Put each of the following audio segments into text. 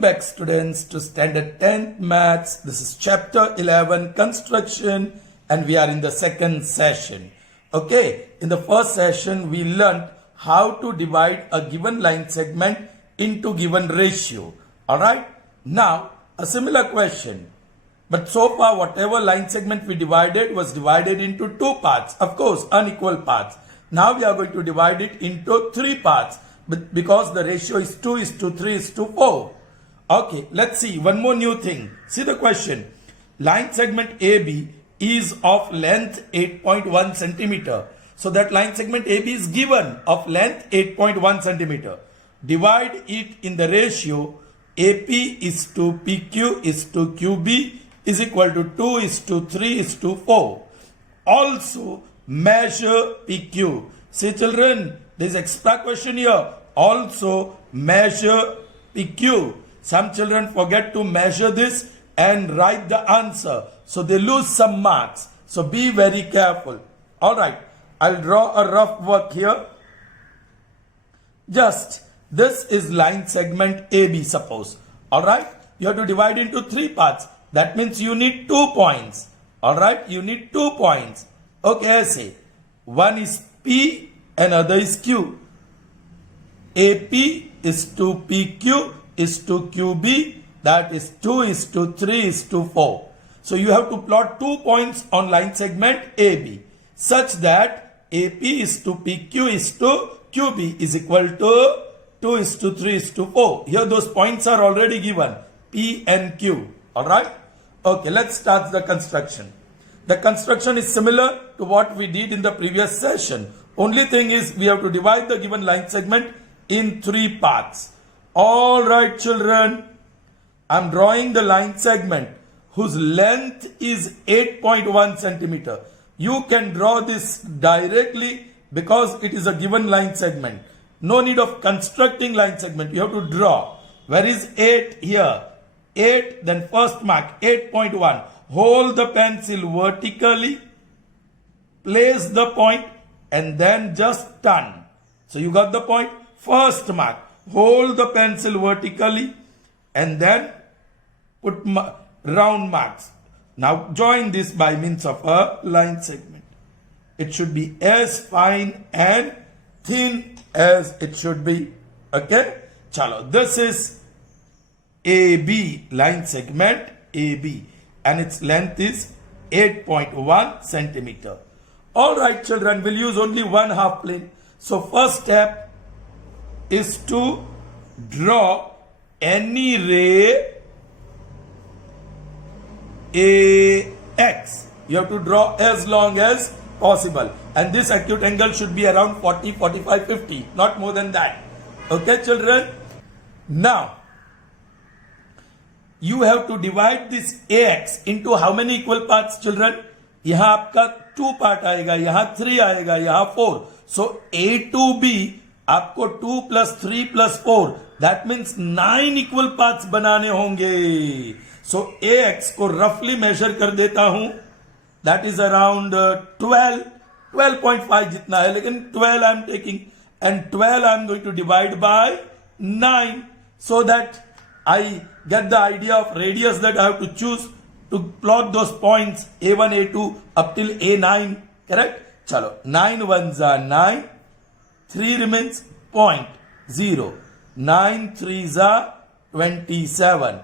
Welcome back students to Standard 10th Maths. This is Chapter 11 Construction and we are in the second session. Okay, in the first session we learned how to divide a given line segment into given ratio. Alright, now a similar question. But so far whatever line segment we divided was divided into two parts. Of course, unequal parts. Now we are going to divide it into three parts. But because the ratio is 2:3:4. Okay, let's see one more new thing. See the question. Line segment AB is of length 8.1 centimeter. So that line segment AB is given of length 8.1 centimeter. Divide it in the ratio AP is to PQ is to QB is equal to 2:3:4. Also measure PQ. See children, there is extra question here. Also measure PQ. Some children forget to measure this and write the answer. So they lose some marks. So be very careful. Alright, I'll draw a rough work here. Just this is line segment AB suppose. Alright, you have to divide into three parts. That means you need 2 points. Alright, you need 2 points. Okay, I say one is P, another is Q. AP is to PQ is to QB, that is 2:3:4. So you have to plot 2 points on line segment AB such that AP is to PQ is to QB is equal to 2:3:4. Here those points are already given, P and Q. Alright? Okay, let's start the construction. The construction is similar to what we did in the previous session. Only thing is we have to divide the given line segment in three parts. Alright children, I'm drawing the line segment whose length is 8.1 centimeter. You can draw this directly because it is a given line segment. No need of constructing line segment. You have to draw. Where is 8 here? 8, then first mark 8.1. Hold the pencil vertically, place the point and then just turn. So you got the point? First mark, hold the pencil vertically and then put round marks. Now join this by means of a line segment. It should be as fine and thin as it should be. Okay? Chalo, this is AB, line segment AB, and its length is 8.1 centimeter. Alright children, we'll use only one half plane. So first step is to draw any ray AX. You have to draw as long as possible. And this acute angle should be around 40, 45, 50. Not more than that. Okay children? Now, you have to divide this AX into how many equal parts children? यहाँ आपका 2 part आएगा, यहाँ 3 आएगा, यहाँ 4. So A to B आपको 2 + 3 + 4 that means 9 equal parts बनाने होंगे. So AX को रफली मेजर कर देता हूं. That is around 12.5 जितना है, लेकिन 12 I am taking and 12 I am going to divide by 9 so that I get the idea of radius that I have to choose to plot those points A1, A2 up till A9. Correct? Chalo, 9 ones are 9. 3 remains 0.0. 9 threes are 27.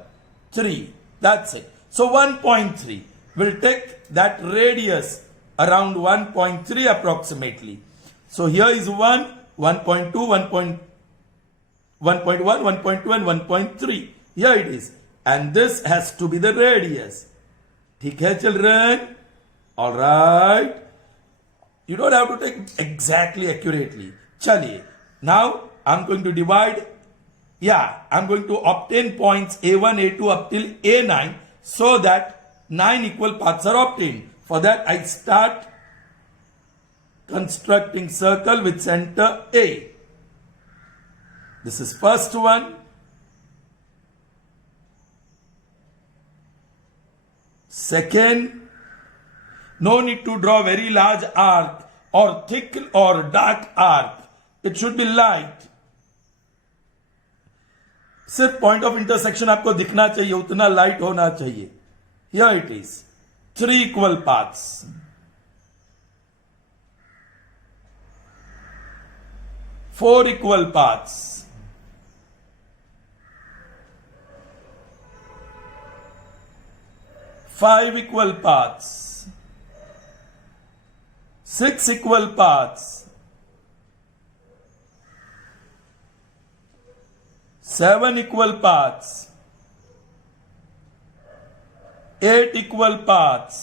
3. That's it. So 1.3. We'll take that radius around 1.3 approximately. So here is 1, 1.2, 1.1, 1.2 and 1.3. Here it is. And this has to be the radius. ठीक है children? Alright. You don't have to take exactly accurately. Chaliye. Now I'm going to divide. I'm going to obtain points A1, A2 up till A9 so that 9 equal parts are obtained. For that I start constructing circle with center A. This is first one. Second, no need to draw very large arc or thick or dark arc. It should be light. सिर्फ point of intersection आपको दिखना चाहिए, उतना light होना चाहिए. Here it is. 3 equal paths. 4 equal paths. 5 equal paths. 6 equal paths. 7 equal paths. 8 equal paths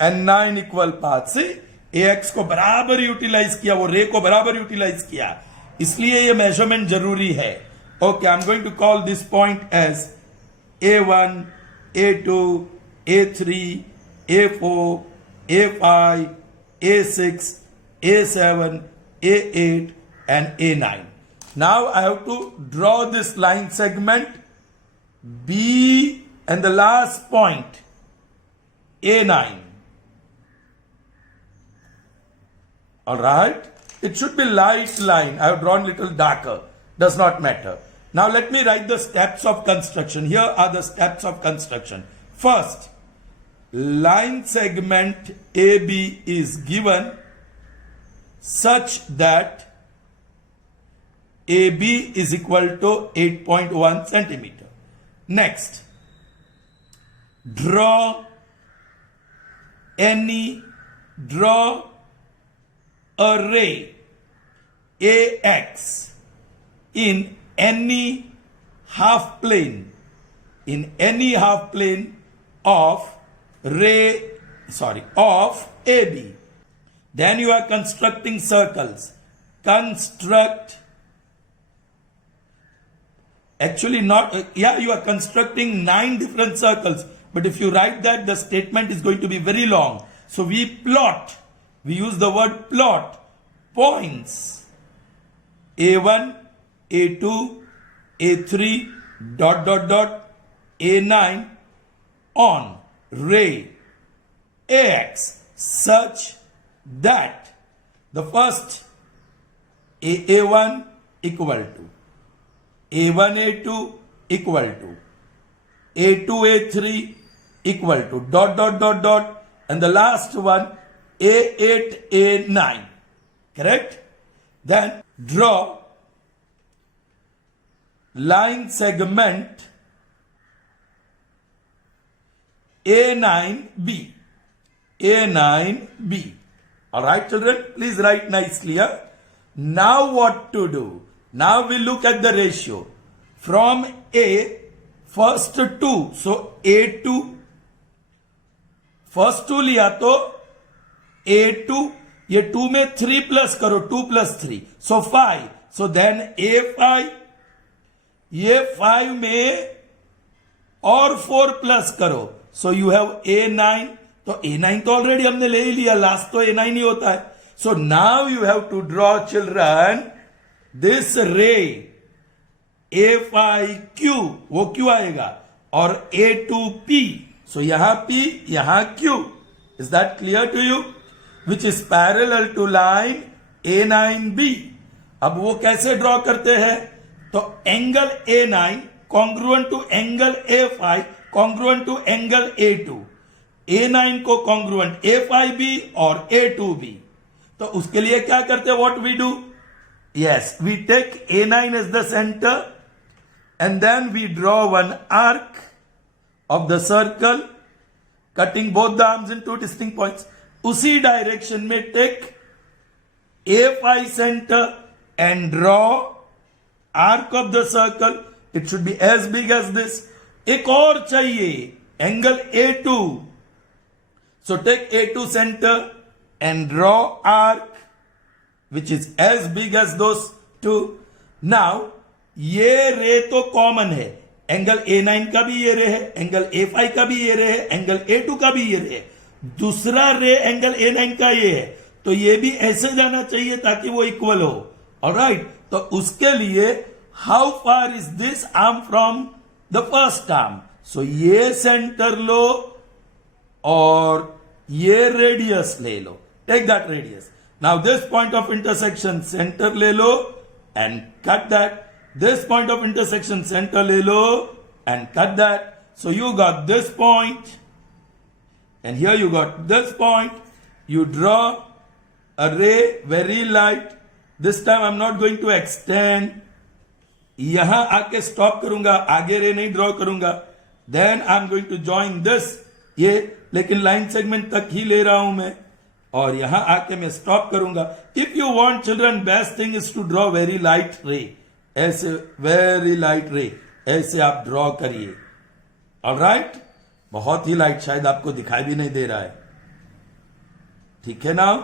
and 9 equal paths. See, AX को बराबर utilise किया, वो रे को बराबर यूटिलाइज किया, इसलिए ये मेजरमेंट जरूरी है. Okay, I am going to call this point as A1, A2, A3, A4, A5, A6, A7, A8 and A9. Now I have to draw this line segment B and the last point A9. All right, it should be light line. I have drawn little darker, does not matter. Now let me write the steps of construction. Here are the steps of construction. First, line segment AB is given such that AB is equal to 8.1 centimeter. Next, draw a ray AX in any half plane of AB. Then you are constructing circles. You are constructing 9 different circles, but if you write that, the statement is going to be very long. So we use the word plot points A1, A2, A3, ... A9 on ray AX such that the first A1 equal to A1 A2 equal to A2 A3 equal to ... and the last one A8 A9. Correct? Then draw line segment A9B. All right, children, please write nicely here. Now what to do? Now we look at the ratio from A first 2. So A2 first 2 लिया तो A2, ये 2 में 3 plus करो, 2 plus 3, so 5. So then A5, ये 5 में और 4 plus करो, so you have A9. तो A9 तो ऑलरेडी हमने ले ही लिया, लास्ट तो A9 ही होता है. So now you have to draw, children, this ray A5Q, वो क्यों आएगा, और A2P. So यहां P, यहां Q. Is that clear to you? Which is parallel to line A9B. अब वो कैसे ड्रॉ करते हैं? तो angle A9 congruent to angle A5 congruent to angle A2. A9 को कॉन्ग्रुएंट A5B और A2B. तो उसके लिए क्या करते हैं? What we do? Yes, we take A9 as the center and then we draw one arc of the circle, cutting both the arms into distinct points. उसी direction में take A5 centre and draw arc of the circle. It should be as big as this. एक और चाहिए, angle A2. So take A2 centre and draw arc which is as big as those two. Now ये ray तो common है, angle A9 का भी ये रे है, एंगल A5 का भी ये रे है, एंगल A2 का भी ये रे है. दूसरा रे एंगल A9 का ये है, तो ये भी ऐसे जाना चाहिए ताकि वो इक्वल हो. ऑलराइट, तो उसके लिए how far is this arm from the first arm. So ये सेंटर लो और ये रेडियस ले लो. Take that radius. Now this point of intersection centre ले लो and cut that. this point of intersection center le lo and cut that. So you got this point and here you got this point. You draw a ray very light. This time I'm not going to extend. यहां आके stop करूंगा, आगे रे नहीं draw करूंगा. Then I am going to join this, ये लेकिन line segment तक ही ले रहा हूं मैं और यहां आके मैं स्टॉप करूंगा. If you want children, best thing is to draw very light ray. ऐसे वेरी लाइट रे ऐसे आप ड्रॉ करिए. ऑलराइट, बहुत ही लाइट, शायद आपको दिखाई भी नहीं दे रहा है. ठीक है now,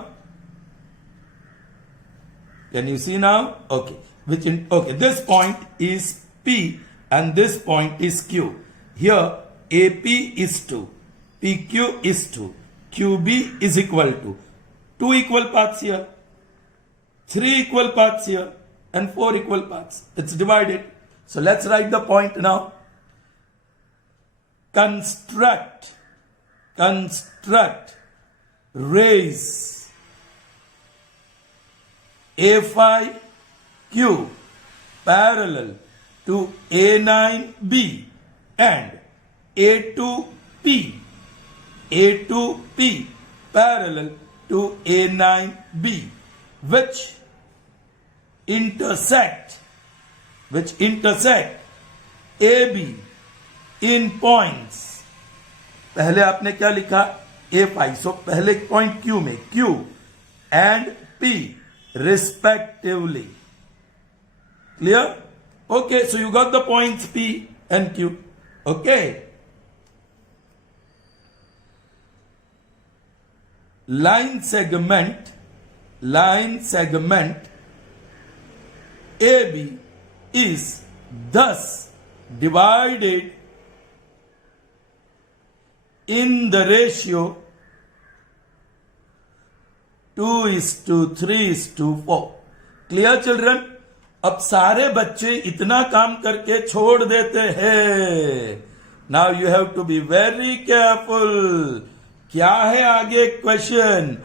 can you see now? Okay. Okay, this point is P and this point is Q. Here AP is 2, PQ is 2, QB is equal to 2 equal paths here, 3 equal paths here and 4 equal paths. It's divided. So let's write the point now. Construct rays A5 Q parallel to A9B and A2P parallel to A9B which intersect AB in points. पहले आपने क्या लिखा? A5. So पहले point Q में Q and P respectively. Clear? Okay, so you got the points P and Q. Okay. Line segment AB is thus divided in the ratio 2:3:4. Clear children? अब सारे बच्चे इतना काम करके छोड़ देते हैं. Now you have to be very careful. क्या है आगे क्वेश्चन?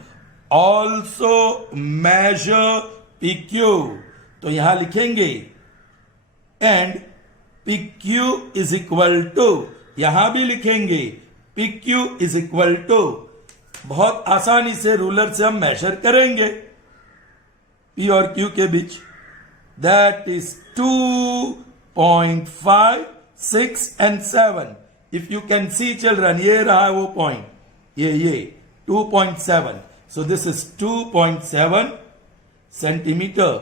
Also major PQ. तो यहां लिखेंगे and PQ is equal to, यहां भी लिखेंगे PQ इज इक्वल टू. बहुत आसानी से रूलर से हम मेजर करेंगे P और Q के बीच. That is 2.5, 6 and 7. If you can see children, ये रहा वो point, ये 2.7. So this is 2.7 centimeter.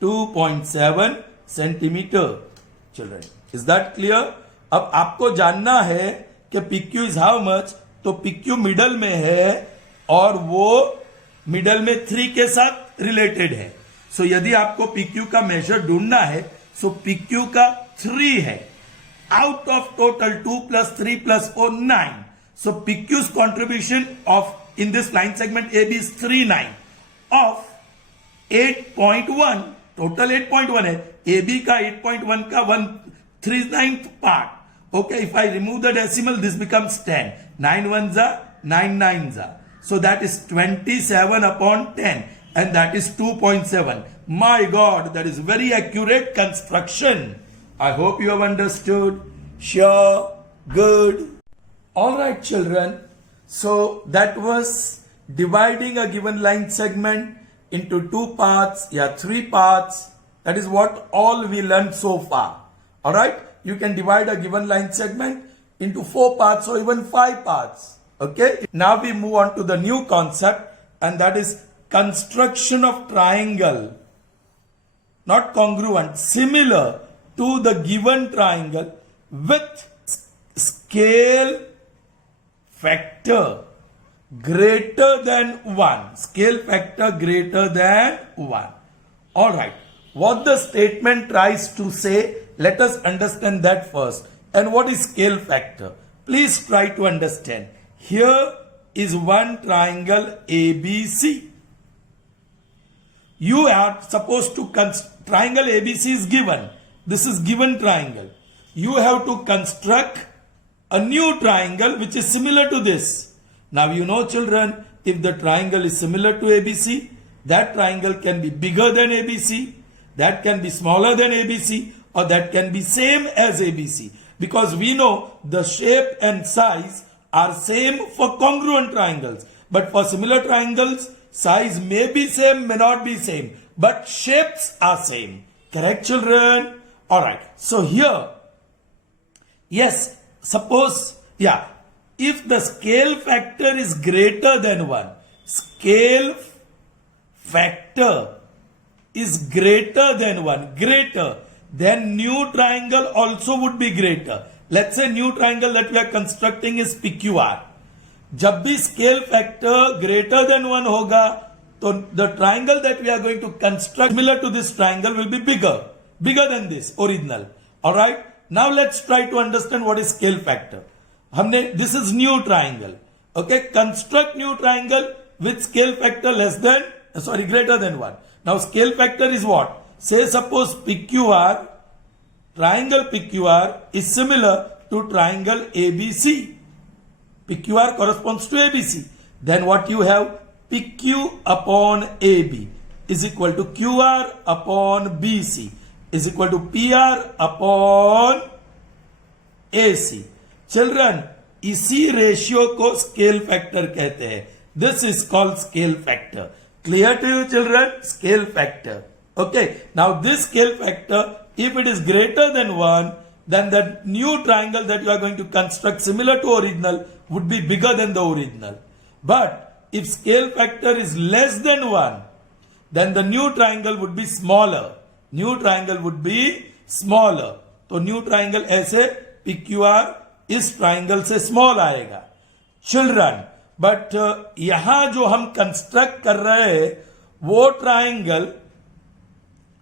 2.7 centimeter children. Is that clear? अब आपको जानना है कि PQ is how much. तो PQ मिडल में है और वो मिडल में 3 के साथ रिलेटेड है. सो यदि आपको PQ का मेजर ढूंढना है, सो PQ का 3 है. Out of total 2 + 3 + 4 9. So PQ's contribution of in this line segment AB is 39 of 8.1. Total 8.1 है. AB का 8.1 का 1/39 part. Okay, if I remove the decimal, this becomes 10. 9 ones are 9 nines are. So that is 27/10. And that is 2.7. My God, that is very accurate construction. I hope you have understood. Sure, good. All right, children. So that was dividing a given line segment into 2 parts, 3 parts. That is what all we learned so far. All right, you can divide a given line segment into 4 parts or even 5 parts. Okay. Now we move on to the new concept, and that is construction of triangle, not congruent, similar to the given triangle with scale factor greater than 1. Scale factor greater than 1. All right. What the statement tries to say, let us understand that first. And what is scale factor? Please try to understand. Here is one triangle ABC. You are supposed to triangle ABC is given. This is given triangle. You have to construct a new triangle which is similar to this. Now you know children, if the triangle is similar to ABC, that triangle can be bigger than ABC, that can be smaller than ABC, or that can be same as ABC, because we know the shape and size are same for congruent triangles, but for similar triangles size may be same, may not be same, but shapes are same. Correct, children? All right, so here, yes, suppose, if the scale factor is greater than 1, scale factor is greater than 1, then new triangle also would be greater. Let's say new triangle that we are constructing is PQR. जब भी scale factor greater than 1 होगा, तो the triangle that we are going to construct similar to this triangle will be bigger than this original. All right. Now let's try to understand what is scale factor. This is new triangle. Okay, construct new triangle with scale factor greater than 1. Now scale factor is what? Say suppose PQR, triangle PQR is similar to triangle ABC. PQR corresponds to ABC. Then what you have? PQ upon AB is equal to QR upon BC is equal to PR upon AC. Children, इसी ratio को scale factor कहते हैं. This is called scale factor. Clear to you, children? Scale factor. Okay. Now this scale factor, if it is greater than 1, then the new triangle that you are going to construct similar to original would be bigger than the original. But if scale factor is less than 1, then the new triangle would be smaller. New triangle would be smaller. तो new triangle ऐसे PQR इस triangle से small आएगा. Children, but यहां जो हम construct कर रहे हैं वो ट्राइंगल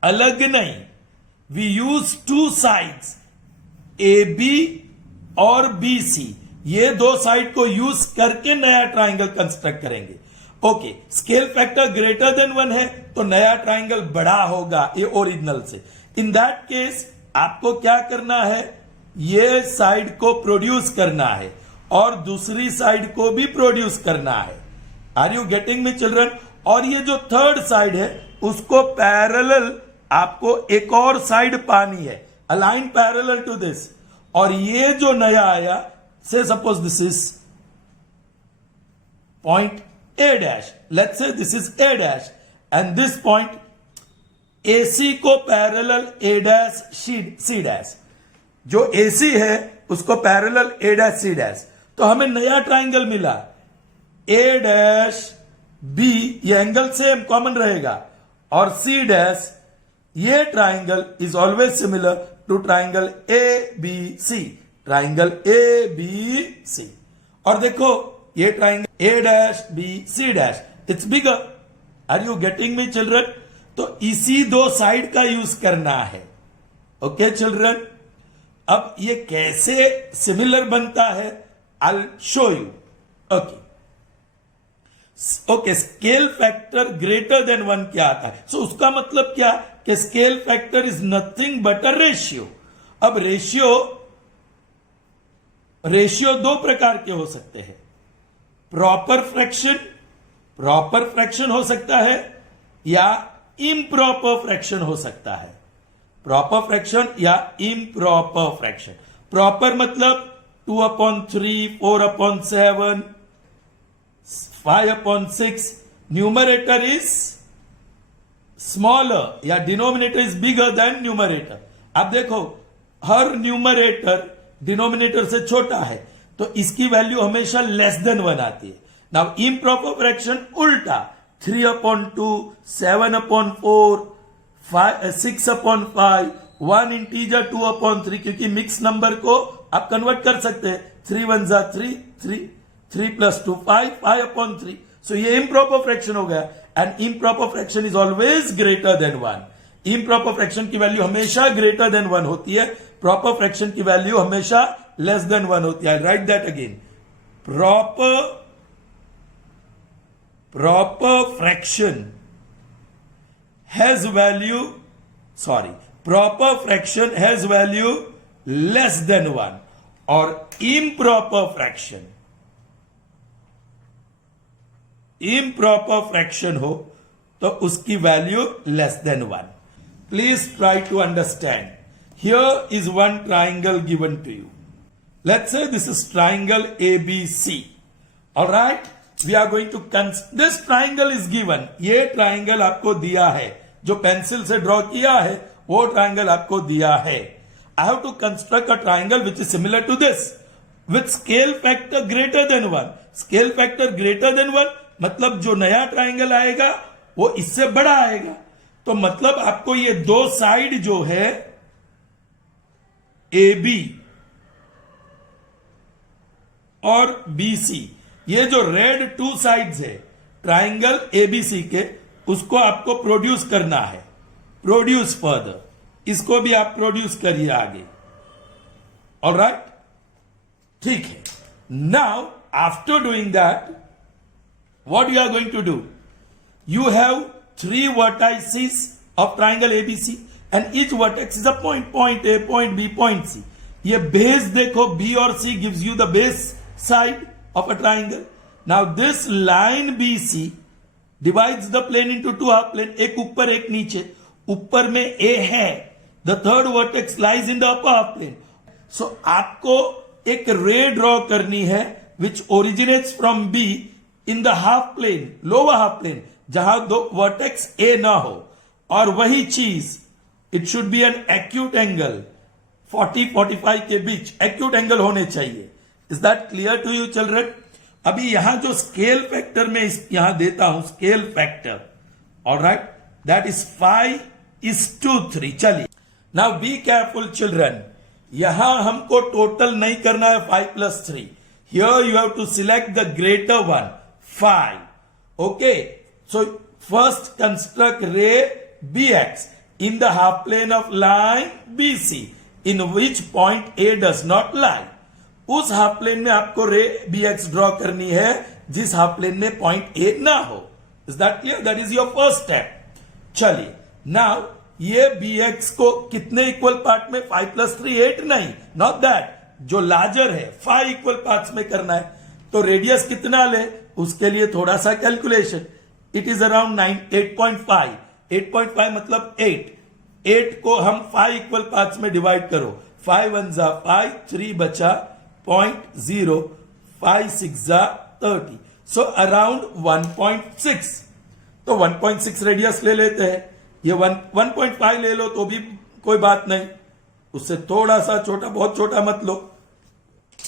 अलग नहीं. वी यूज 2 साइड्स AB और BC. ये 2 साइड को यूज करके नया ट्राइंगल कंस्ट्रक्ट करेंगे. Okay, scale factor greater than 1 है तो नया ट्राइंगल बड़ा होगा ये ओरिजिनल से. इन दैट केस आपको क्या करना है? ये साइड को प्रोड्यूस करना है और दूसरी साइड को भी प्रोड्यूस करना है. Are you getting me children? और ये जो थर्ड साइड है उसको पैरेलल आपको एक और साइड पानी है, अलाइन पैरेलल टू दिस. और ये जो नया आया, से suppose this is point A dash, let's say this is A dash and this point AC को parallel A dash C dash. जो AC है उसको parallel A dash C dash. तो हमें नया ट्राइंगल मिला A dash B, ये angle same common रहेगा, और C dash, ये triangle is always similar to triangle ABC. Triangle ABC. और देखो ये triangle A dash B C dash, it's bigger. Are you getting me children? तो इसी 2 साइड का यूज करना है. ओके चिल्ड्रन, अब ये कैसे सिमिलर बनता है I show you. Okay okay, scale factor greater than 1 क्या आता है? सो उसका मतलब क्या कि scale factor is nothing but a ratio. अब रेशियो 2 प्रकार के हो सकते हैं. प्रॉपर फ्रैक्शन हो सकता है या इम्प्रॉपर फ्रैक्शन हो सकता है. प्रॉपर फ्रैक्शन या इम्प्रॉपर फ्रैक्शन. प्रॉपर मतलब 2/3, 4/7, 5/6. न्यूमरेटर इज स्मॉलर या denominator is bigger than numerator. आप देखो हर न्यूमरेटर डिनोमिनेटर से छोटा है तो इसकी वैल्यू हमेशा लेस देन 1 आती है. नाउ इम्प्रॉपर फ्रैक्शन उल्टा, 3/2, 7/4, 6/5, 1 इंटीजर 2/3, क्योंकि मिक्स नंबर को आप कन्वर्ट कर सकते हैं. 3 1 3, 3 + 2 5, 5/3. सो ये इम्प्रॉपर फ्रैक्शन हो गया. And improper fraction is always greater than 1. Improper fraction की वैल्यू हमेशा ग्रेटर देन 1 होती है. प्रॉपर फ्रैक्शन की वैल्यू हमेशा लेस देन 1 होती है. Right that again. proper fraction has value, proper fraction has value less than 1, और improper fraction हो तो उसकी value less than 1. Please try to understand. here is one triangle given to you. Let's say this is triangle ABC. All right, we are going to this triangle is given. ये triangle आपको दिया है, जो pencil से draw किया है वो triangle आपको दिया है. I have to construct a triangle which is similar to this with scale factor greater than 1. Scale factor greater than 1 मतलब जो नया ट्राइंगल आएगा वो इससे बड़ा आएगा. तो मतलब आपको ये दो साइड जो है AB और BC, ये जो रेड टू साइड्स है ट्राइंगल ABC के, उसको आपको प्रोड्यूस करना है. प्रोड्यूस फर्दर, इसको भी आप प्रोड्यूस करिए आगे. ऑलराइट, ठीक है. Now after doing that, what you are going to do, you have 3 vertices of triangle ABC and each vertex is a point. Point A, point B, point C. ये base देखो, B और C gives you the base side of a triangle. Now this line BC divides the plane into 2 half plane, एक ऊपर एक नीचे. ऊपर में A है, the third vertex lies in the upper half plane. So आपको एक रे ड्रॉ करनी है which originates from B in the half plane, lower half plane, जहां दो वर्टेक्स A ना हो. और वही चीज, it should be an acute angle, 40-45 के बीच acute angle होने चाहिए. Is that clear to you children? अभी यहां जो स्केल फैक्टर में यहां देता हूं, scale factor, alright, that is 5:3. चलिए, नाउ बी केयरफुल चिल्ड्रन, यहां हमको टोटल नहीं करना है 5+3. Here you have to select the greater one, 5. Okay, so first construct ray BX in the half plane of line BC in which point A does not lie. उस half plane में आपको रे BX draw करनी है जिस half plane में point A ना हो. Is that clear? That is your first step. चलिए, नाउ ये BX को कितने इक्वल पार्ट में, 5+3, 8 नहीं, नॉट दैट, जो लार्जर है 5 इक्वल पार्ट्स में करना है. तो रेडियस कितना ले, उसके लिए थोड़ा सा कैलकुलेशन. It is around 8.5. 8.5 मतलब 8 को हम 5 इक्वल पार्ट्स में डिवाइड करो. 5 1 जा 5, 3 बचा 0.0, 5 6 जा 30. So around 1.6. तो 1.6 रेडियस ले लेते हैं. ये 1.5 ले लो तो भी कोई बात नहीं, उससे थोड़ा सा छोटा, बहुत छोटा मत लो.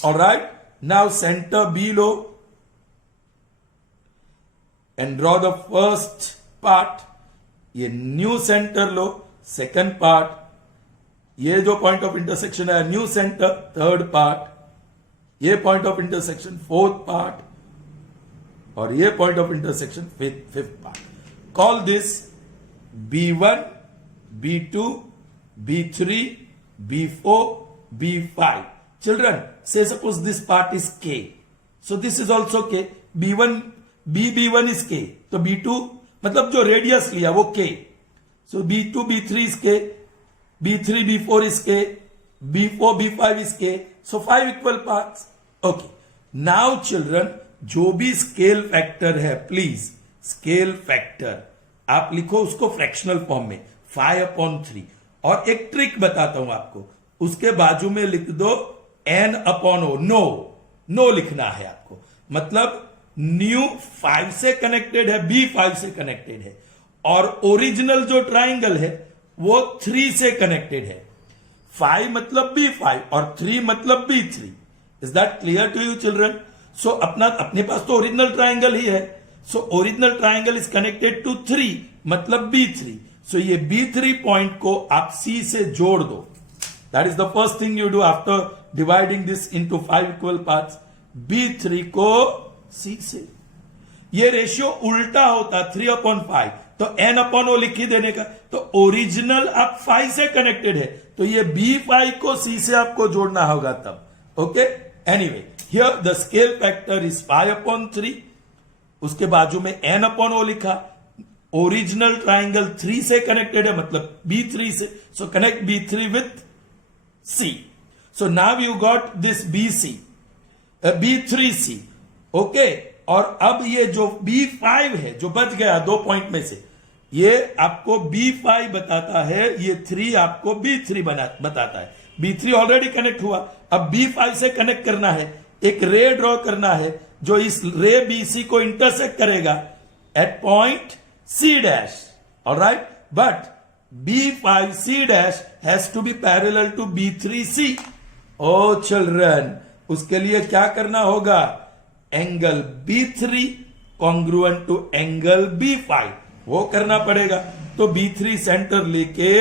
ऑलराइट, नाउ सेंटर बी लो and draw the first part. ये न्यू सेंटर लो, सेकंड पार्ट. ये जो पॉइंट ऑफ इंटरसेक्शन है, न्यू सेंटर, थर्ड पार्ट. ये point of intersection, fourth part. और ये point of intersection, fifth part. Call this B1, B2, B3, B4, B5. Children, say suppose this part is K. So this is also K. B1 is K. तो B2 मतलब जो radius लिया वो K. So B2, B3 is K. B3, B4 is K. B4, B5 is K. So 5 equal parts. Okay. Now children, जो भी scale factor है, please scale factor आप लिखो उसको फ्रैक्शनल फॉर्म में, 5/3. और एक ट्रिक बताता हूं आपको, उसके बाजू में लिख दो N/O. नो लिखना है आपको. मतलब न्यू 5 से कनेक्टेड है, B 5 से कनेक्टेड है, और ओरिजिनल जो ट्राइंगल है वो 3 से कनेक्टेड है. 5 मतलब B5 और 3 मतलब B3. Is that clear to you children? So अपने पास तो ओरिजिनल ट्राइंगल ही है. So original triangle is connected to 3 मतलब B3. सो ये B3 पॉइंट को आप C से जोड़ दो. That is the first thing you do after dividing this into 5 equal parts. B3 को C से. ये रेशियो उल्टा होता 3/5, तो N/O लिख ही देने का. तो ओरिजिनल आप 5 से कनेक्टेड है, तो ये B5 को C से आपको जोड़ना होगा तब. Okay, anyway, here the scale factor is 5/3. उसके बाजू में N/O लिखा. ओरिजिनल ट्राइंगल 3 से कनेक्टेड है, मतलब B3 से. सो connect B3 with C. So now you got this BC, B3C. Okay, और अब ये जो B5 है जो बच गया 2 पॉइंट में से, ये आपको B5 बताता है, ये 3 आपको B3 बताता है। B3 ऑलरेडी कनेक्ट हुआ, अब B5 से कनेक्ट करना है, एक रे ड्रॉ करना है जो इस रे BC को इंटरसेक्ट करेगा at point C dash, alright, but B5C dash has to be parallel to B3C। Oh children, उसके लिए क्या करना होगा? Angle B3 congruent to angle B5 वो करना पड़ेगा। तो B3 सेंटर लेके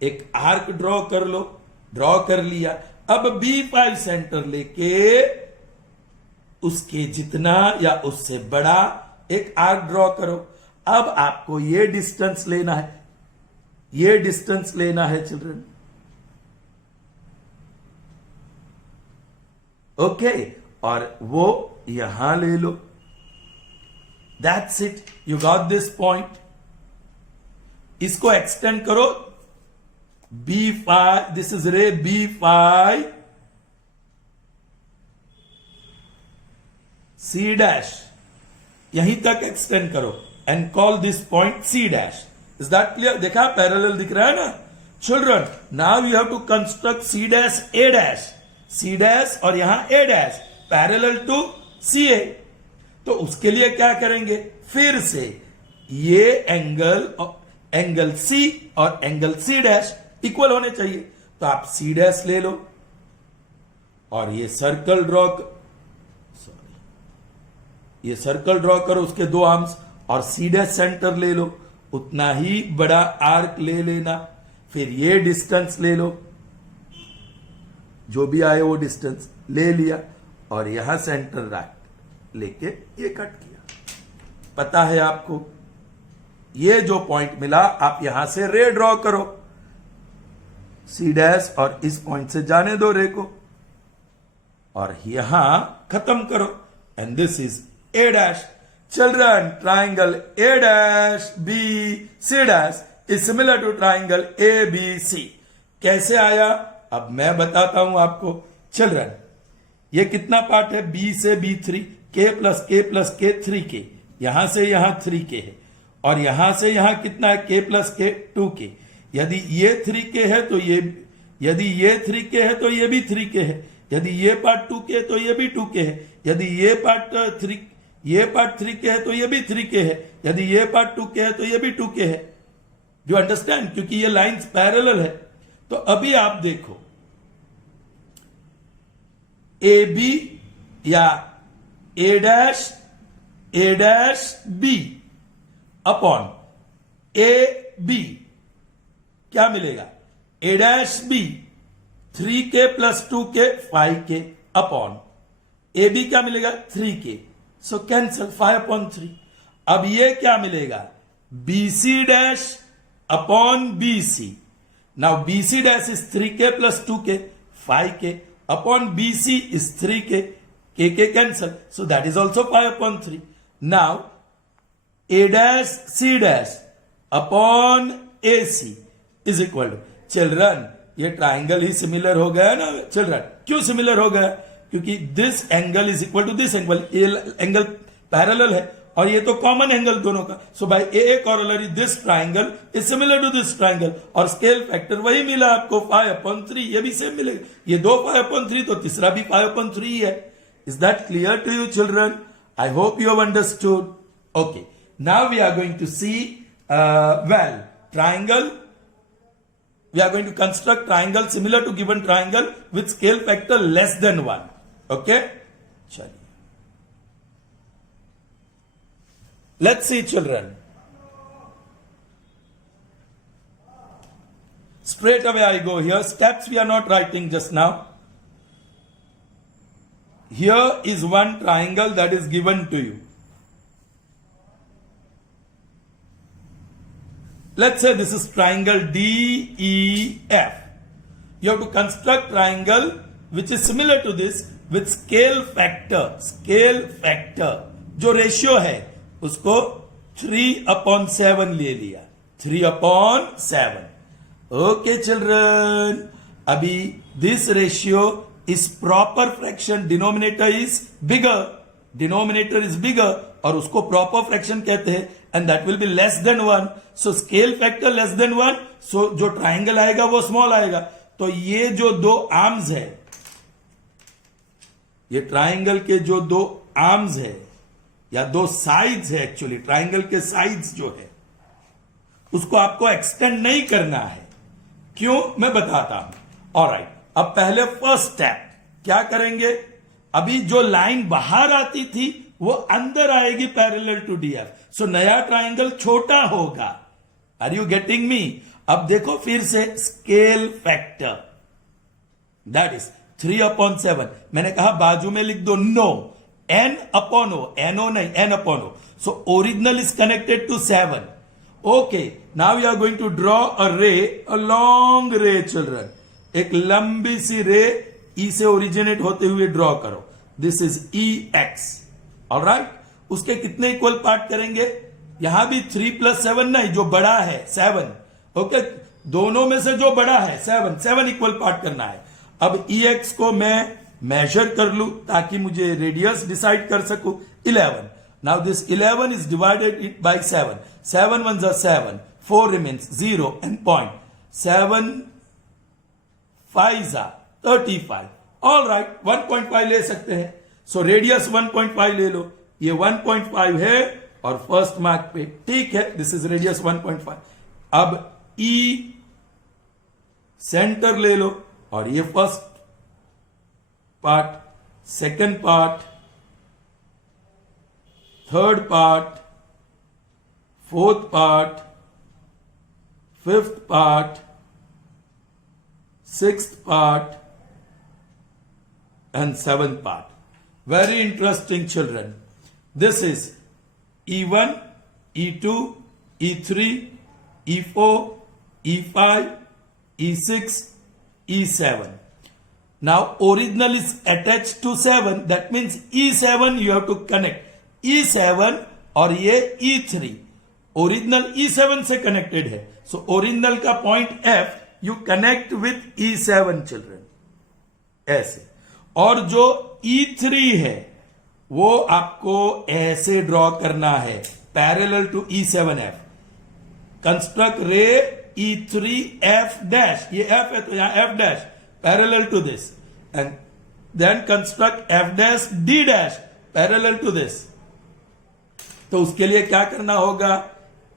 एक आर्क ड्रॉ कर लो, ड्रॉ कर लिया। अब B5 सेंटर लेके उसके जितना या उससे बड़ा एक आर्क ड्रॉ करो। अब आपको ये डिस्टेंस लेना है, ये डिस्टेंस लेना है चिल्ड्रन, ओके, और वो यहां ले लो। That's it, you got this point. इसको एक्सटेंड करो, B5, दिस इज रे B5 C डैश, यहीं तक एक्सटेंड करो and call this point C dash. Is that clear? देखा पैरेलल दिख रहा है ना children? Now you have to construct C dash A dash, C dash और यहां A dash parallel to CA। तो उसके लिए क्या करेंगे? फिर से ये एंगल C और एंगल C डैश इक्वल होने चाहिए, तो आप C डैश ले लो और ये सर्कल ड्रॉ, ये सर्कल ड्रॉ करो उसके दो आर्म्स, और C डैश सेंटर ले लो, उतना ही बड़ा आर्क ले लेना। फिर ये डिस्टेंस ले लो, जो भी आए वो डिस्टेंस ले लिया, और यहां सेंटर रख लेके ये कट किया। पता है आपको? ये जो पॉइंट मिला, आप यहां से रे ड्रॉ करो C डैश, और इस पॉइंट से जाने दो रे को, और यहां खत्म करो, and this is A dash. Children, triangle A dash B C dash is similar to triangle ABC। कैसे आया? अब मैं बताता हूं आपको। चिल्ड्रन, ये कितना पार्ट है? B से B3, K plus K plus K 3K, यहां से यहां 3K है, और यहां से यहां कितना है? K plus K 2K। यदि ये 3K है तो ये, यदि ये 3K है तो ये भी 3K है, यदि ये पार्ट 2K है तो ये भी 2K है, यदि ये पार्ट 3K है तो ये भी 3K है, यदि ये पार्ट 2K है तो ये भी 2K है। जो अंडरस्टैंड? क्योंकि ये लाइंस पैरेलल है। तो अभी आप देखो, AB या A dash B upon AB क्या मिलेगा? A dash B 3K plus 2K 5K upon AB क्या मिलेगा? 3K। So cancel 5/3। अब ये क्या मिलेगा? BC dash upon BC। Now BC dash is 3K plus 2K 5K upon BC is 3K, K cancel, so that is also 5/3. Now A dash C dash upon AC is equal to, children, ये triangle ही similar हो गया ना children? क्यों similar हो गया? क्योंकि this angle is equal to this angle, ये एंगल पैरेलल है और ये तो कॉमन एंगल दोनों का। So by a corollary this triangle is similar to this triangle, और स्केल फैक्टर वही मिला आपको 5/3, ये भी सेम मिलेगा। ये दो 5/3 तो तीसरा भी 5/3 है। Is that clear to you children? I hope you have understood. Okay, now we are going to see well triangle. We are going to construct triangle similar to given triangle with scale factor less than 1. Okay? Chaliye. Let's see children. Straight away I go here. Steps we are not writing just now. Here is one triangle that is given to you. Let's say this is triangle DEF. You have to construct triangle which is similar to this with scale factor. Scale factor जो ratio है उसको 3/7 ले लिया. 3/7. Okay children. अभी this ratio is proper fraction. Denominator is bigger. Denominator is bigger. और उसको proper fraction कहते हैं, and that will be less than 1. So scale factor less than 1, सो जो ट्राइंगल आएगा वो स्मॉल आएगा. तो ये जो दो आर्म्स है, ये ट्राइंगल के जो दो आर्म्स है या दो साइड्स है, एक्चुअली ट्राइंगल के साइड्स जो है उसको आपको एक्सटेंड नहीं करना है. क्यों, मैं बताता हूं. ऑलराइट, अब पहले फर्स्ट स्टेप क्या करेंगे, अभी जो लाइन बाहर आती थी वो अंदर आएगी पैरेलल टू डीएफ. सो नया ट्राइंगल छोटा होगा. Are you getting me? अब देखो फिर से स्केल फैक्टर, दैट इज 3/7. मैंने कहा बाजू में लिख दो no, n upon o, no नहीं, n upon o. So original is connected to 7. Okay, now we are going to draw a ray, a long ray children. एक लंबी सी रे E से ओरिजिनेट होते हुए ड्रॉ करो. This is EX. ऑलराइट, उसके कितने इक्वल पार्ट करेंगे? यहां भी 3+7 नहीं, जो बड़ा है 7. ओके, दोनों में से जो बड़ा है 7 इक्वल पार्ट करना है. अब EX को मैं मेजर कर लू ताकि मुझे रेडियस डिसाइड कर सकूं. 11. Now this 11 is divided by 7. 7 1s are 7. 4 remains 0 and point. 7 5s are 35. All right, 1.5 ले सकते हैं. सो रेडियस 1.5 ले लो. ये 1.5 है और फर्स्ट मार्क पे ठीक है. This is radius 1.5. अब E सेंटर ले लो और ये first part, second part, third part, fourth part, fifth part, sixth part and seventh part. Very interesting children. This is E1, E2, E3, E4, E5, E6, E7. Now original is attached to 7. That means E7 you have to connect. E7 और ये E3. Original E7 से connected है. So original का point F you connect with E7 children. ऐसे. और जो E3 है वो आपको ऐसे ड्रॉ करना है पैरेलल टू E7F. कंस्ट्रक्ट रे E3F डैश, ये F है तो यहां F dash parallel to this, and then construct F dash D dash parallel to this. तो उसके लिए क्या करना होगा,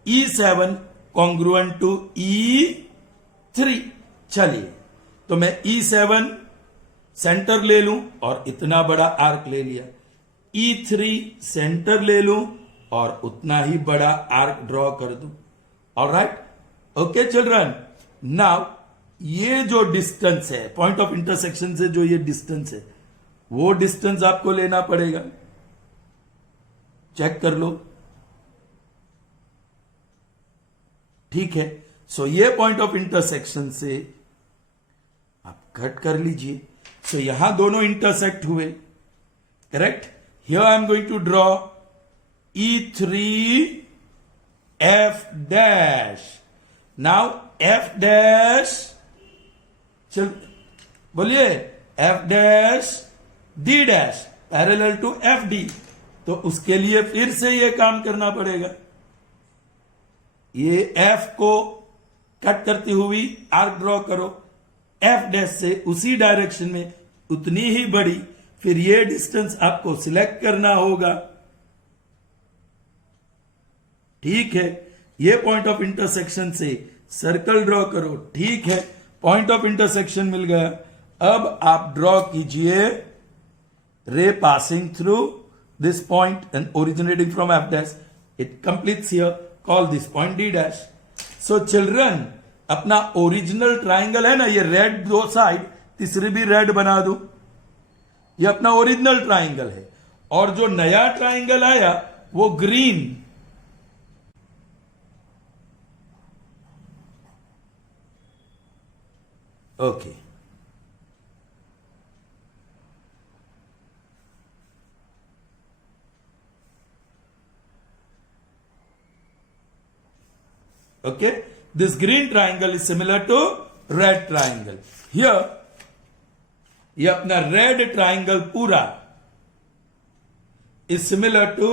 E7 कॉन्ग्रुएंट टू E3. चलिए, तो मैं E7 सेंटर ले लूं और इतना बड़ा आर्क ले लिया. E3 सेंटर ले लूं और उतना ही बड़ा आर्क ड्रॉ कर दूं. Alright, okay children. नाउ ये जो डिस्टेंस है पॉइंट ऑफ इंटरसेक्शन से, जो ये डिस्टेंस है वो डिस्टेंस आपको लेना पड़ेगा. चेक कर लो, ठीक है. सो ये पॉइंट ऑफ इंटरसेक्शन से आप कट कर लीजिए. सो यहां दोनों इंटरसेक्ट हुए, correct. Here I am going to draw E3F dash. Now F dash, चल बोलिए, F dash D dash parallel to FD. तो उसके लिए फिर से ये काम करना पड़ेगा. ये F को कट करती हुई आर्क ड्रॉ करो F डैश से उसी डायरेक्शन में, उतनी ही बड़ी. फिर ये डिस्टेंस आपको सिलेक्ट करना होगा, ठीक है. ये पॉइंट ऑफ इंटरसेक्शन से सर्कल ड्रॉ करो, ठीक है. पॉइंट ऑफ इंटरसेक्शन मिल गया. अब आप ड्रॉ कीजिए रे passing through this point and originating from F dash. It completes here. Call this point D dash. So children, अपना ओरिजिनल ट्राइंगल है ना, ये रेड दो साइड, तीसरी भी रेड बना दो. ये अपना ओरिजिनल ट्राइंगल है. और जो नया ट्राइंगल आया वो green. Okay, okay, this green triangle is similar to red triangle. Here ये अपना रेड ट्राइंगल पूरा is similar to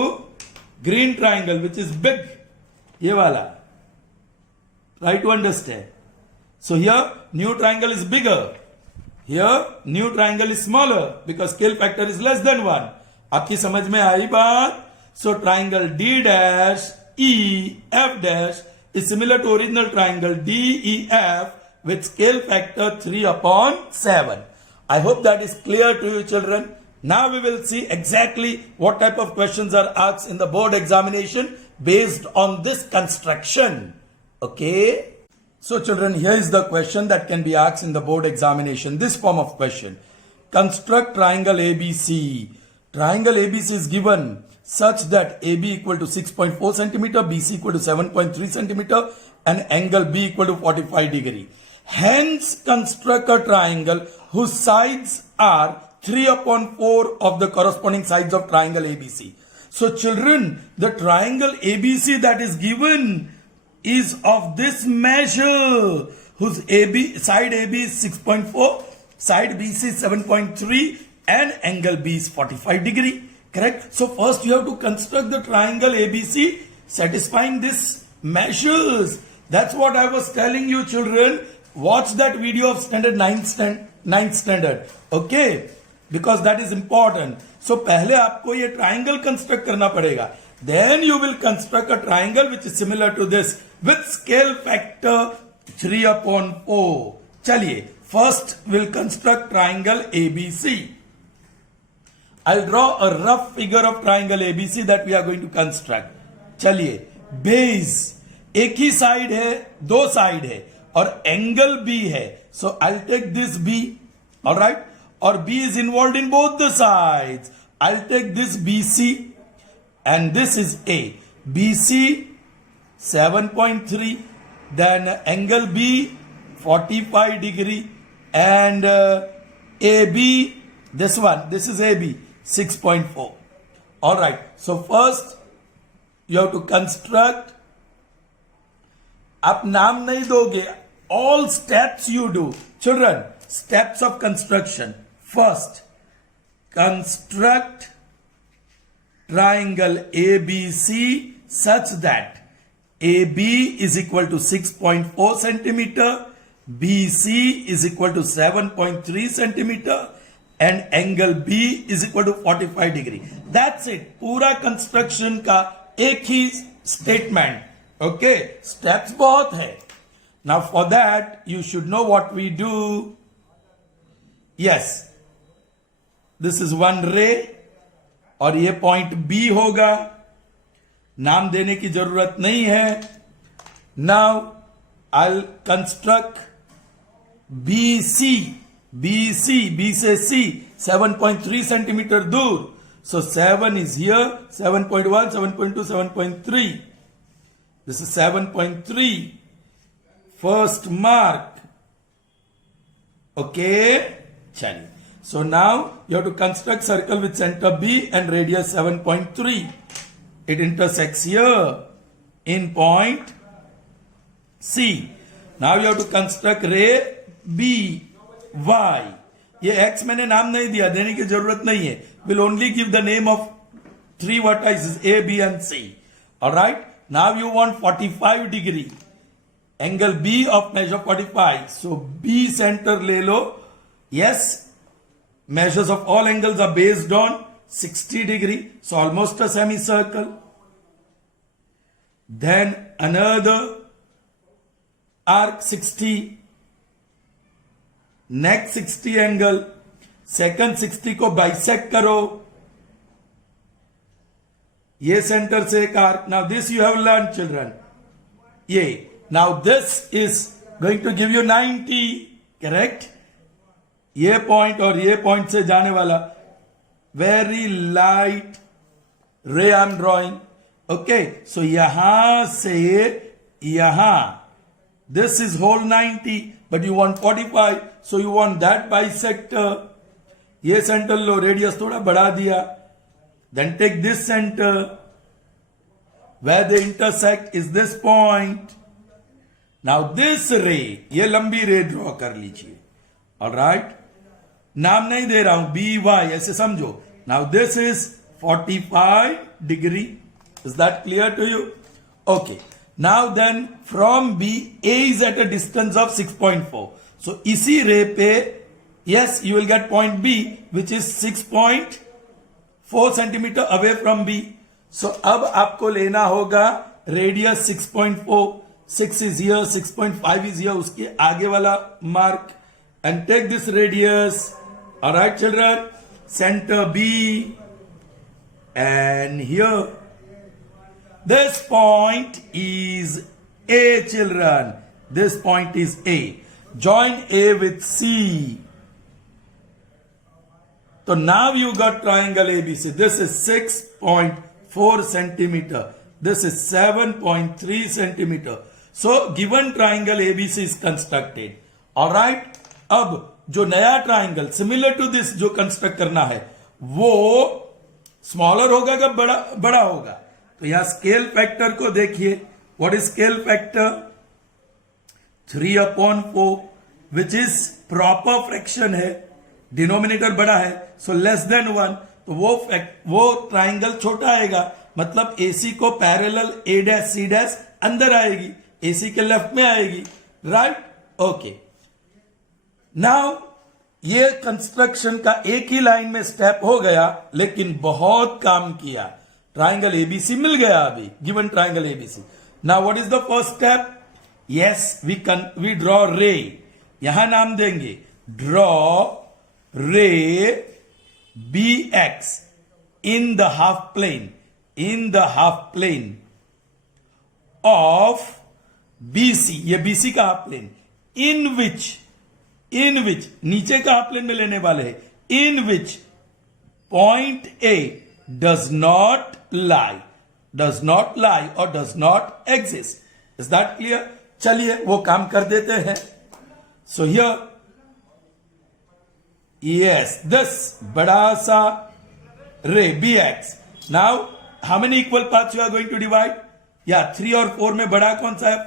green triangle which is big, ye wala. Try to understand. So here new triangle is bigger, here new triangle is smaller because scale factor is less than 1. आपकी समझ में आई बात? So triangle D dash E F dash is similar to original triangle DEF with scale factor 3/7. I hope that is clear to you, children. Now we will see exactly what type of questions are asked in the board examination based on this construction. Okay? So children, here is the question that can be asked in the board examination. This form of question. Construct triangle ABC. Triangle ABC is given such that AB equal to 6.4 centimeter, BC equal to 7.3 centimeter, and angle B equal to 45 degree. Hence, construct a triangle whose sides are 3/4 of the corresponding sides of triangle ABC. So children, the triangle ABC that is given is of this measure, whose side AB is 6.4, side BC is 7.3, and angle B is 45 degree. Correct? So first you have to construct the triangle ABC satisfying this measures. That's what I was telling you, children. Watch that video of standard 9th standard. Okay? Because that is important. So पहले आपको ये triangle construct करना पड़ेगा. Then you will construct a triangle which is similar to this with scale factor 3/4. चलिए, first we'll construct triangle ABC. I'll draw a rough figure of triangle ABC that we are going to construct. चलिए, base एक ही side है, दो side है और angle B है. So I'll take this B, all right? Or B is involved in both the sides. I'll take this BC and this is A. BC 7.3, then angle B 45 degree, and AB, this is AB 6.4. All right. So first you have to construct. आप नाम नहीं दोगे. All steps you do. Children, steps of construction. First, construct triangle ABC such that AB is equal to 6.4 centimeter, BC is equal to 7.3 centimeter, and angle B is equal to 45 degree. That's it. पूरा construction का एक ही statement. Okay? Steps बहुत है. Now for that, you should know what we do. Yes. This is one ray और ये point B होगा. नाम देने की जरूरत नहीं है. Now I'll construct BC. B से C 7.3 centimeter दूर. So 7 is here, 7.1, 7.2, 7.3. This is 7.3. First mark. Okay? Chaliye. So now you have to construct circle with center B and radius 7.3. It intersects here in point C. Now you have to construct ray B, Y. ये X मैंने नाम नहीं दिया, देने की जरूरत नहीं है. Will only give the name of three vertices A, B and C. Alright. Now you want 45 degree. Angle B of measure 45. So B center ले लो. Yes. Measures of all angles are based on 60 degree. So almost a semicircle. Then another arc 60. Next 60 angle. Second 60 को bisect करो. ये center से एक arc. Now this you have learned, children. ये. Now this is going to give you 90. Correct? ये point और ये point से जाने वाला very light ray I am drawing. Okay, so यहां से यहां this is whole 90 but you want 45, so you want that bisector. ये सेंटर लो, रेडियस थोड़ा बढ़ा दिया. Then take this centre where the intersect is this point. Now this ray, ये लंबी रे ड्रॉ कर लीजिए. ऑलराइट, नाम नहीं दे रहा हूं, बी वाई ऐसे समझो. Now this is 45 degree. Is that clear to you? Okay. Now then, from B, A is at a distance of 6.4. So इसी रे पे, yes, you will get point B, which is 6.4 centimeter away from B. So अब आपको लेना होगा radius 6.4. 6 is here, 6.5 is here, उसके आगे वाला mark, and take this radius. All right, children, center B, and here this point is A, children. This point is A. Join A with C. So now you got triangle ABC. This is 6.4 centimeter. This is 7.3 centimeter. So given triangle ABC is constructed. All right. अब जो नया triangle similar to this जो construct करना है वो smaller होगा कि बड़ा होगा? तो यहां स्केल फैक्टर को देखिए. What is scale factor? 3/4, which is proper fraction है. डिनोमिनेटर बड़ा है, सो लेस देन 1. तो वो ट्राइंगल छोटा आएगा, मतलब AC को पैरेलल A', C' अंदर आएगी, AC के लेफ्ट में आएगी. राइट? ओके. नाउ ये कंस्ट्रक्शन का एक ही लाइन में स्टेप हो गया, लेकिन बहुत काम किया. ट्राइंगल ABC मिल गया अभी, given triangle ABC. Now what is the first step? Yes, we draw ray. यहां नाम देंगे ड्रॉ रे BX in the half plane of BC. ये BC का हाफ प्लेन. in which नीचे का हाफ प्लेन में लेने वाले हैं. in which point A does not lie or does not exist. Is that clear? चलिए वो काम कर देते हैं. So here, yes, this बड़ा सा ray BX. Now how many equal parts you are going to divide? Yeah, 3 और 4 में बड़ा कौन सा है?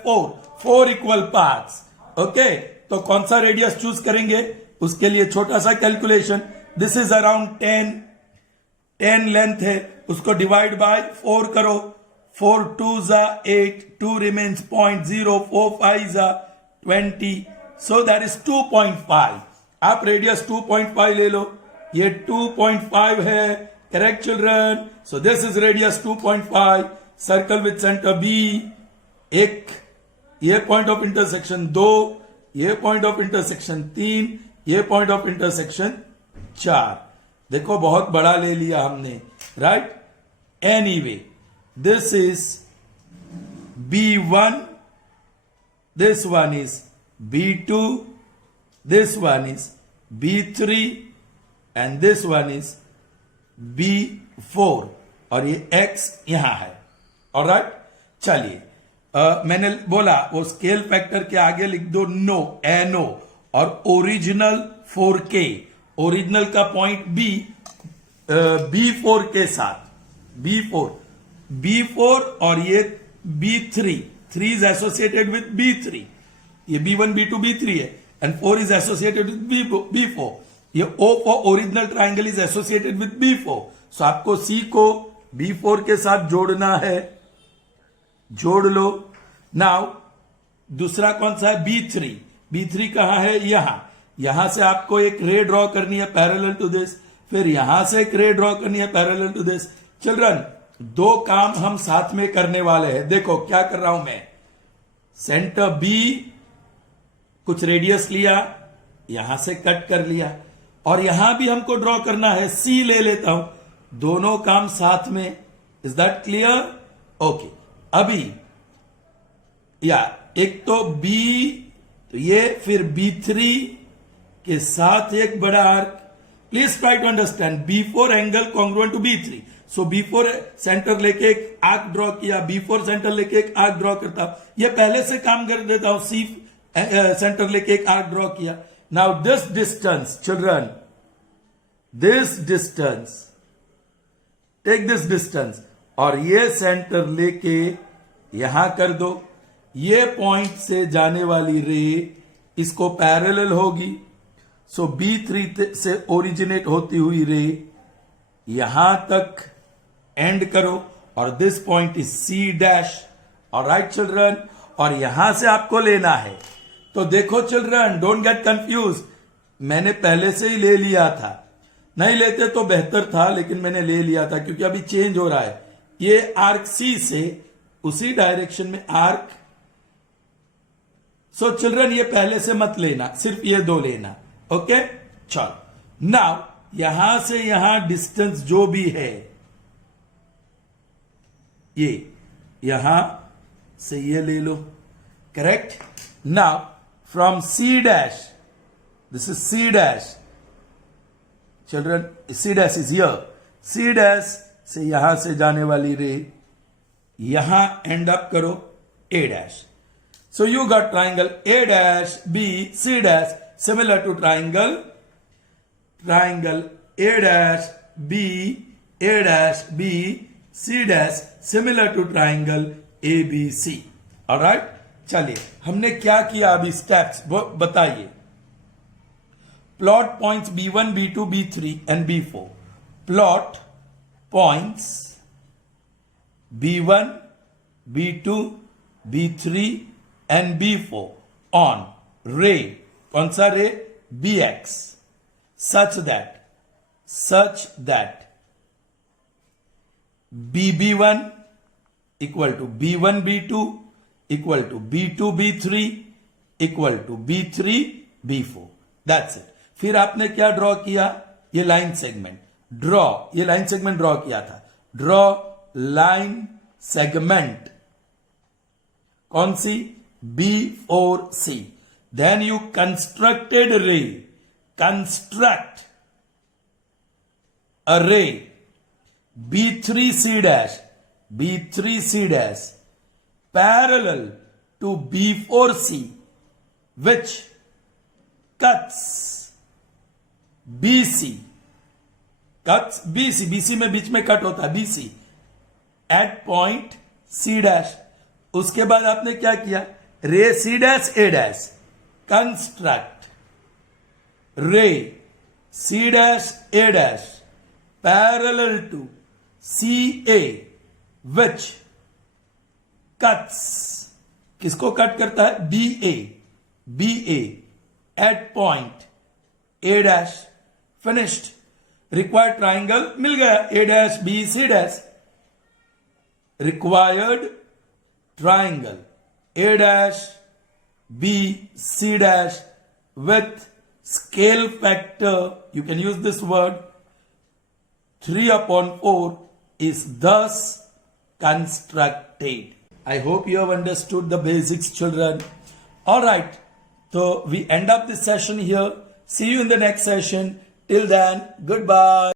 4 equal parts. Okay, तो कौन सा रेडियस चूज करेंगे? उसके लिए छोटा सा calculation. This is around 10 length है, उसको डिवाइड बाय 4 करो. 4 2s are 8, 2 remains 0.0, 4 5s are 20, so that is 2.5. आप रेडियस 2.5 ले लो. ये 2.5 है. Correct children? So this is radius 2.5. Circle with centre B. एक ये पॉइंट ऑफ इंटरसेक्शन 2, ये पॉइंट ऑफ इंटरसेक्शन 3, ये पॉइंट ऑफ इंटरसेक्शन 4. देखो बहुत बड़ा ले लिया हमने. Right? Anyway, this is B1, this one is B2, this one is B3, and this one is B4, और ये X यहां है. ऑलराइट, चलिए मैंने बोला वो स्केल फैक्टर के आगे लिख दो NO और ओरिजिनल 4K. ओरिजिनल का पॉइंट B4 के साथ. B4 और ये B3. 3 is associated with B3. ये B1, B2, B3 है, and 4 is associated with B4. ये O for original triangle is associated with B4. सो आपको C को B4 के साथ जोड़ना है. जोड़ लो. नाउ दूसरा कौन सा है? B3. B3 कहां है? यहां से आपको एक रे ड्रॉ करनी है पैरेलल टू दिस. फिर यहां से एक रे ड्रॉ करनी है पैरेलल टू दिस. चिल्ड्रन, 2 काम हम साथ में करने वाले हैं. देखो क्या कर रहा हूं मैं. सेंटर B कुछ रेडियस लिया, यहां से कट कर लिया, और यहां भी हमको ड्रॉ करना है. C ले लेता हूं. दोनों काम साथ में. Is that clear? ओके. अभी या एक तो B, तो ये फिर B3 के साथ एक बड़ा arc. Please try to understand. B4 angle congruent to B3. So B4 centre लेके एक आर्क ड्रॉ किया, B4 सेंटर लेके एक आर्क ड्रॉ करता हूं. ये पहले से काम कर देता हूं. C सेंटर लेके एक आर्क ड्रॉ किया. Now this distance children, this distance, take this distance, और ये सेंटर लेके यहां कर दो. ये पॉइंट से जाने वाली रे इसको पैरेलल होगी. सो B3 से ओरिजिनेट होती हुई रे यहां तक एंड करो, और this point is C dash. Alright children, और यहां से आपको लेना है। तो देखो चिल्ड्रन, डोंट गेट कंफ्यूज, मैंने पहले से ही ले लिया था, नहीं लेते तो बेहतर था, लेकिन मैंने ले लिया था क्योंकि अभी चेंज हो रहा है। ये आर्क सी से उसी डायरेक्शन में आर्क। सो चिल्ड्रन, ये पहले से मत लेना, सिर्फ ये दो लेना। ओके, चलो नाउ यहां से यहां डिस्टेंस जो भी है, ये यहां से ये ले लो, correct. Now from C dash, this is C dash children, C dash is here, C dash से यहां से जाने वाली रे यहां एंड अप करो ए dash. So you got triangle A dash B C dash similar to triangle A dash B C dash similar to triangle ABC. Alright? चलिए, हमने क्या किया अभी स्टेप्स वो बताइए। Plot points B1, B2, B3 and B4. Plot points B1, B2, B3 and B4 on ray, कौन सा रे, Bx, such that BB1 equal to B1 B2 equal to B2 B3 equal to B3 B4. That's it. फिर आपने क्या draw किया, ये line segment ये line segment draw किया था। ड्रॉ लाइन सेगमेंट, कौन सी, B4C. Then you constructed a ray. Construct a ray B3C dash parallel to B4C, which cuts BC. BC में बीच में कट होता है BC at point C dash। उसके बाद आपने क्या किया, रे C dash A dash, construct रे C dash A dash parallel to CA which cuts, किसको कट करता है, BA at point A dash। Finished, required triangle मिल गया, A dash B C dash। Required triangle A dash B C dash with scale factor, you can use this word, 3/4 is thus constructed. I hope you have understood the basics, children. Alright, so we end up this session here. See you in the next session. Till then, goodbye.